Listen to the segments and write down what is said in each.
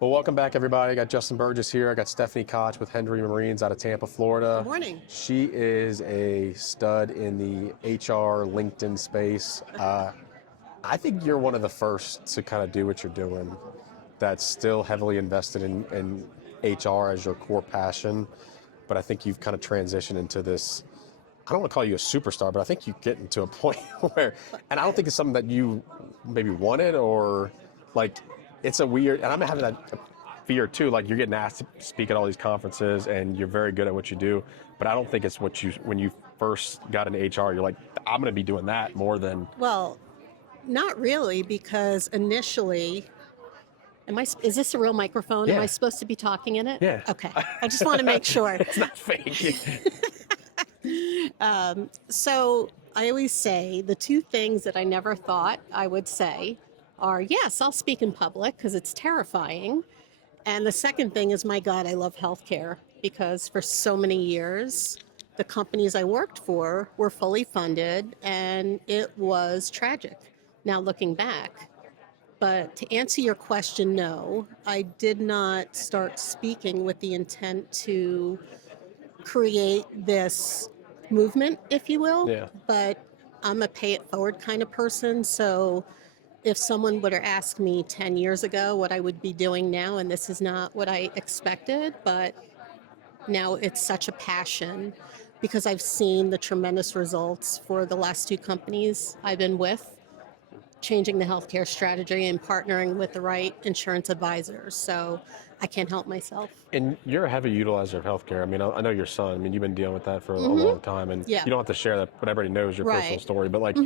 Well, welcome back, everybody. I got Justin Burgess here. I got Stephanie Koch with Hendry Marines out of Tampa, Florida. Good morning. She is a stud in the HR LinkedIn space. I think you're one of the first to kind of do what you're doing that's still heavily invested in HR as your core passion. But I think you've kind of transitioned into this, I don't want to call you a superstar, but I think you get into a point where, and I don't think it's something that you maybe wanted or like, it's a weird, and I'm having that fear too, like you're getting asked to speak at all these conferences and you're very good at what you do, but I don't think it's what you, when you first got into HR, you're like, I'm going to be doing that more than. Well, not really, because initially, is this a real microphone? Yeah. Am I supposed to be talking in it? Yeah. Okay. I just want to make sure. It's not fake. So I always say the two things that I never thought I would say are, yes, I'll speak in public because it's terrifying. And the second thing is, my God, I love healthcare, because for so many years, the companies I worked for were fully funded and it was tragic. Now looking back. But to answer your question, no, I did not start speaking with the intent to create this movement, if you will. Yeah. But I'm a pay it forward kind of person. So if someone would have asked me 10 years ago what I would be doing now, and this is not what I expected, but now it's such a passion because I've seen the tremendous results for the last two companies I've been with, changing the healthcare strategy and partnering with the right insurance advisors. So I can't help myself. And you're a heavy utilizer of healthcare. I mean, I know your son. I mean, you've been dealing with that for a long time, and Yeah. you don't have to share that, but everybody knows your personal Right. story. But like,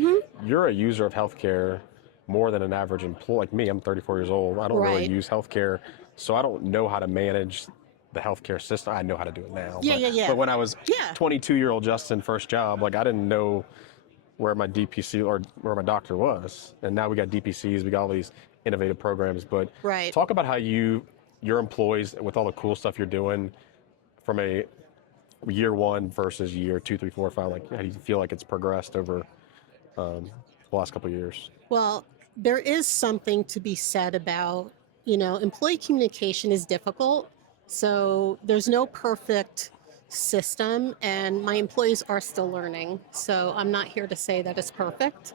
you're a user of healthcare more than an average employee. Like me, I'm 34 years old. I don't really Right. use healthcare, so I don't know how to manage the healthcare system. I know how to do it now. Yeah. But when I was Yeah. 22-year-old Justin, first job, like I didn't know where my DPC or where my doctor was. And now we got DPCs, we got all these innovative programs. But Right. talk about how your employees, with all the cool stuff you're doing, from a year one versus year 2, 3, 4, 5, like how do you feel like it's progressed over the last couple of years? Well, there is something to be said about, employee communication is difficult. So there's no perfect system, and my employees are still learning. So I'm not here to say that it's perfect,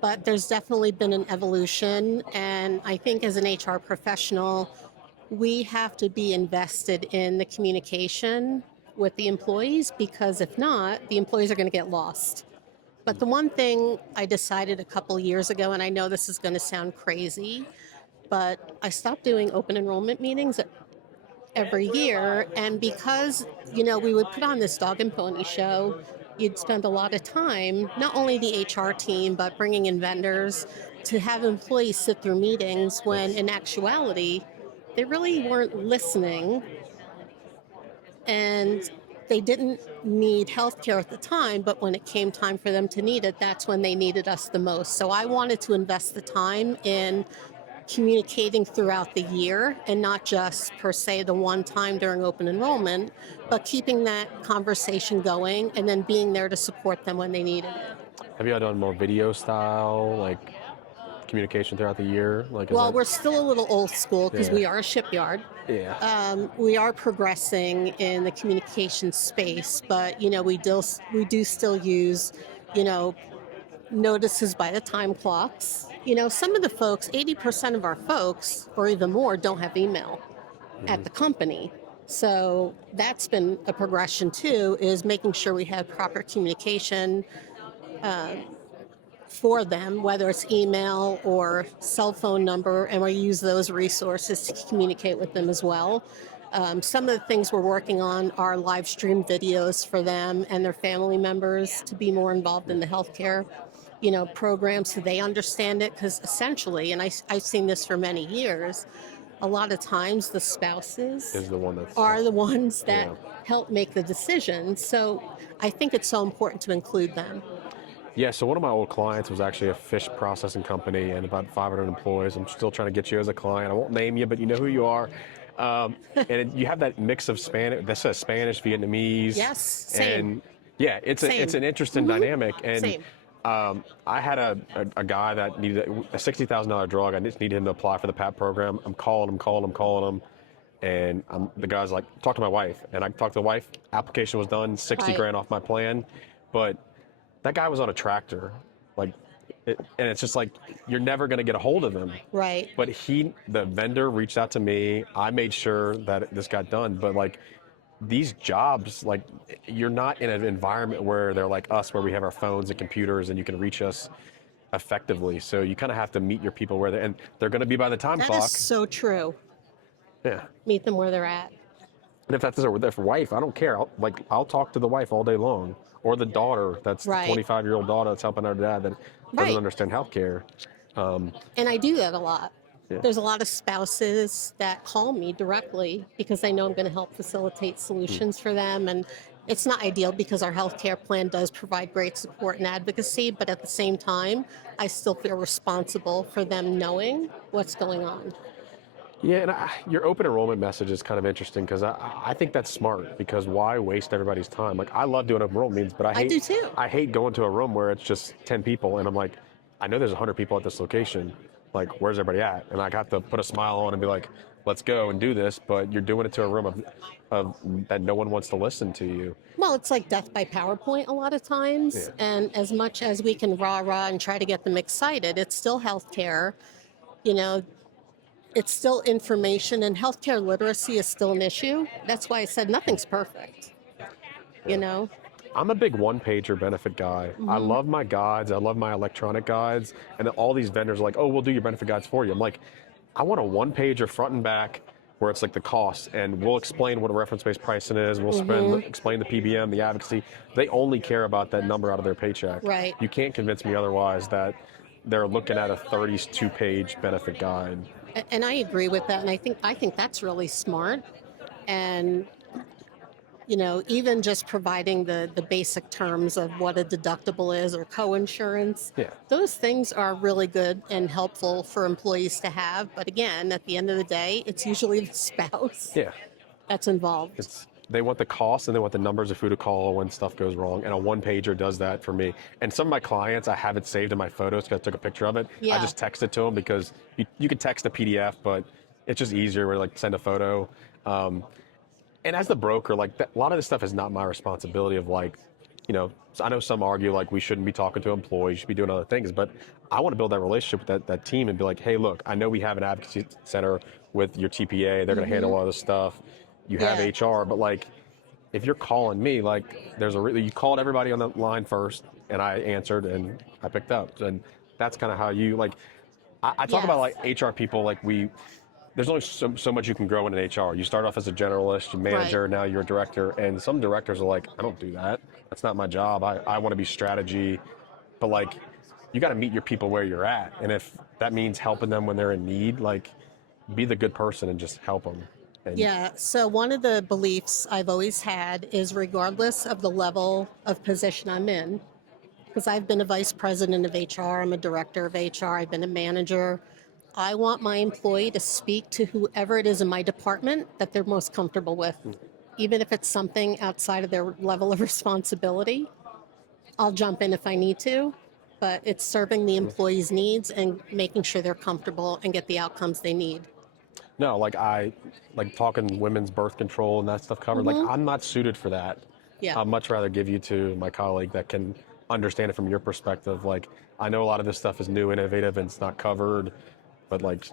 but there's definitely been an evolution. And I think as an HR professional, we have to be invested in the communication with the employees, because if not, the employees are going to get lost. But the one thing I decided a couple years ago, and I know this is going to sound crazy, but I stopped doing open enrollment meetings every year. And because, we would put on this dog and pony show, you'd spend a lot of time, not only the HR team, but bringing in vendors to have employees sit through meetings when in actuality, they really weren't listening. And they didn't need healthcare at the time, but when it came time for them to need it, that's when they needed us the most. So I wanted to invest the time in communicating throughout the year, and not just per se the one time during open enrollment, but keeping that conversation going and then being there to support them when they needed it. Have you done more video style, like communication throughout the year? Well, we're still a little old school because we are a shipyard. Yeah. We are progressing in the communication space, but we do still use, notices by the time clocks. Some of the folks, 80% of our folks, or even more, don't have email at the company. So that's been a progression too, is making sure we have proper communication for them, whether it's email or cell phone number, and we use those resources to communicate with them as well. Some of the things we're working on are live stream videos for them and their family members to be more involved in the healthcare, program, so they understand it. Because essentially, and I've seen this for many years, a lot of times the spouses are the ones that help make the decisions. So I think it's so important to include them. Yeah, so one of my old clients was actually a fish processing company and about 500 employees. I'm still trying to get you as a client. I won't name you, but you know who you are. And you have that mix of Spanish, that says Spanish, Vietnamese. Yes, same. And yeah, it's an interesting dynamic. And Same. I had a guy that needed a $60,000 drug. I just needed him to apply for the PAP program. I'm calling him. And the guy's like, talk to my wife. And I talked to the wife. Application was done, 60 Right. grand off my plan. But that guy was on a tractor. Like, and it's just like, you're never going to get a hold of him. Right. But the vendor reached out to me. I made sure that this got done. But like, these jobs, like, you're not in an environment where they're like us, where we have our phones and computers and you can reach us effectively. So you kind of have to meet your people where and they're going to be by the time That clock. is so true. Yeah. Meet them where they're at. And if that's their wife, I don't care. I'll talk to the wife all day long, or the daughter. That's Right. the 25-year-old daughter that's helping her dad that doesn't Right. understand healthcare. And I do that a lot. Yeah. There's a lot of spouses that call me directly because they know I'm going to help facilitate solutions for them. And it's not ideal because our healthcare plan does provide great support and advocacy, but at the same time, I still feel responsible for them knowing what's going on. Yeah, and your open enrollment message is kind of interesting because I think that's smart, because why waste everybody's time? Like, I love doing open enrollment meetings, but I do too. I hate going to a room where it's just 10 people and I'm like, I know there's 100 people at this location. Like, where's everybody at? And I have to put a smile on and be like, let's go and do this, but you're doing it to a room of that no one wants to listen to you. Well, it's like death by PowerPoint a lot of times. Yeah. And as much as we can rah-rah and try to get them excited, it's still healthcare. You know, it's still information, and healthcare literacy is still an issue. That's why I said nothing's perfect. You know? I'm a big one-pager benefit guy. I love my guides. I love my electronic guides. And then all these vendors are like, oh, we'll do your benefit guides for you. I'm like, I want a one-pager front and back where it's like the cost, and we'll explain what a reference-based pricing is. We'll explain the PBM, the advocacy. They only care about that number out of their paycheck. Right. You can't convince me otherwise that they're looking at a 32-page benefit guide. And I agree with that, and I think that's really smart. And you know, even just providing the basic terms of what a deductible is or co-insurance, Yeah. those things are really good and helpful for employees to have. But again, at the end of the day, it's usually the spouse Yeah. that's involved. They want the cost and they want the numbers of who to call when stuff goes wrong. And a one-pager does that for me. And some of my clients, I have it saved in my photos because I took a picture of it. Yeah. I just text it to them because you can text a PDF, but it's just easier to like send a photo. And as the broker, like a lot of this stuff is not my responsibility of like, you know, I know some argue like we shouldn't be talking to employees, you should be doing other things, but I want to build that relationship with that team and be like, hey, look, I know we have an advocacy center with your TPA. They're going to handle all this stuff. You have Yeah. HR, but like, if you're calling me, like you called everybody on the line first and I answered and I picked up. And that's kind of how you like, I talk about like HR people, like there's only so much you can grow in an HR. You start off as a generalist, you're manager, now you're a director, and some directors are like, I don't do that. That's not my job. I want to be strategy, but like, you got to meet your people where you're at. And if that means helping them when they're in need, like, be the good person and just help them. And Yeah, so one of the beliefs I've always had is regardless of the level of position I'm in, because I've been a vice president of HR, I'm a director of HR, I've been a manager. I want my employee to speak to whoever it is in my department that they're most comfortable with. Even if it's something outside of their level of responsibility, I'll jump in if I need to, but it's serving the employee's needs and making sure they're comfortable and get the outcomes they need. No, like talking women's birth control and that stuff covered. Like, I'm not suited for that. Yeah. I'd much rather give you to my colleague that can understand it from your perspective. Like, I know a lot of this stuff is new, innovative, and it's not covered, but like,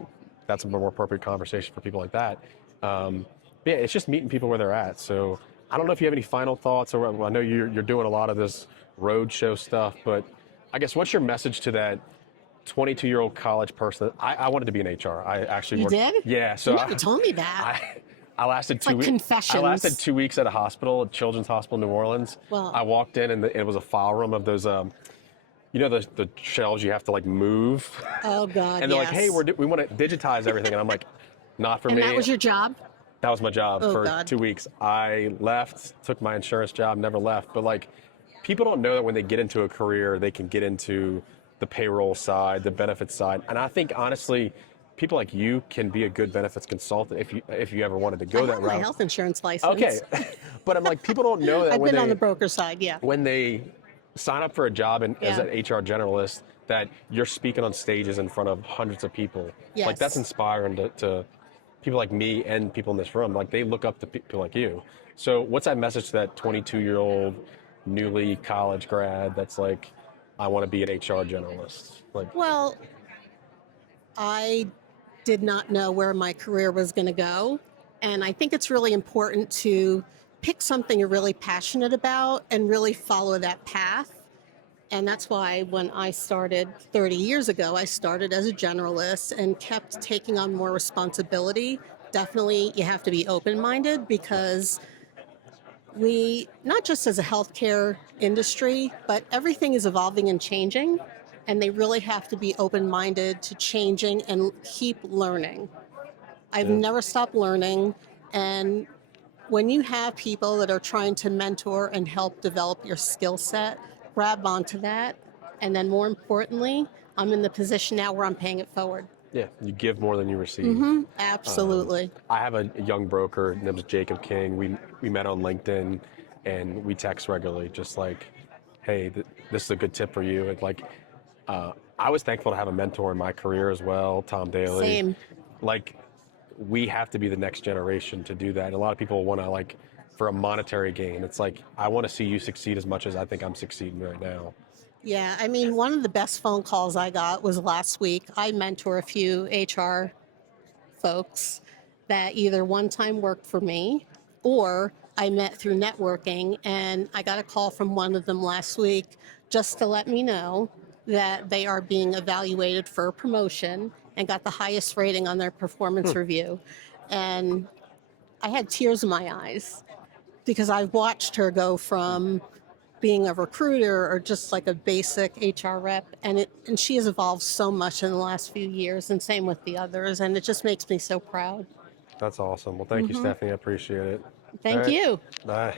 that's a more appropriate conversation for people like that. Yeah, it's just meeting people where they're at. So I don't know if you have any final thoughts, or I know you're doing a lot of this roadshow stuff, but I guess what's your message to that 22-year-old college person? I wanted to be in HR. I actually You worked. did? Yeah. So You never told me that. I lasted 2 like weeks. confessions. I lasted 2 weeks at a hospital, a children's hospital in New Orleans. Wow. I walked in and it was a file room of those, you know, the shelves you have to like move. Oh, God, And they're yes. like, hey, we want to digitize everything. And I'm like, not for And me. that was your job? That was my job Oh, for God. 2 weeks. I left, took my insurance job, never left. But like, people don't know that when they get into a career, they can get into the payroll side, the benefits side. And I think, honestly, people like you can be a good benefits consultant if you ever wanted to go I that have route. my health insurance license. Okay. But I'm like, people don't know that I've when been they, on the broker side, yeah. when they sign up for a job as Yeah. an HR generalist that you're speaking on stages in front of hundreds of people. Like that's Yes. inspiring to people like me and people in this room. Like they look up to people like you. So what's that message to that 22-year-old newly college grad that's like, I want to be an HR generalist? Like, Well, I did not know where my career was going to go. And I think it's really important to pick something you're really passionate about and really follow that path. And that's why when I started 30 years ago, I started as a generalist and kept taking on more responsibility. Definitely, you have to be open minded because we, not just as a healthcare industry, but everything is evolving and changing. And they really have to be open minded to changing and keep learning. I've yeah, never stopped learning. And when you have people that are trying to mentor and help develop your skill set, grab onto that. And then more importantly, I'm in the position now where I'm paying it forward. yeah, you give more than you receive. Absolutely. I have a young broker named Jacob King. We met on LinkedIn, and we text regularly, just like, hey, this is a good tip for you. And like, I was thankful to have a mentor in my career as well, Tom Daly. Same. Like, we have to be the next generation to do that. And a lot of people want to like, for a monetary gain. It's like I want to see you succeed as much as I think I'm succeeding right now. Yeah, I mean, one of the best phone calls I got was last week. I mentor a few HR folks that either one time worked for me or I met through networking. And I got a call from one of them last week just to let me know that they are being evaluated for a promotion and got the highest rating on their performance review. And I had tears in my eyes because I watched her go from being a recruiter or just like a basic HR rep, and she has evolved so much in the last few years, and same with the others, and it just makes me so proud. That's awesome. Well, thank you, Stephanie. I appreciate it. All Thank right. you. Bye.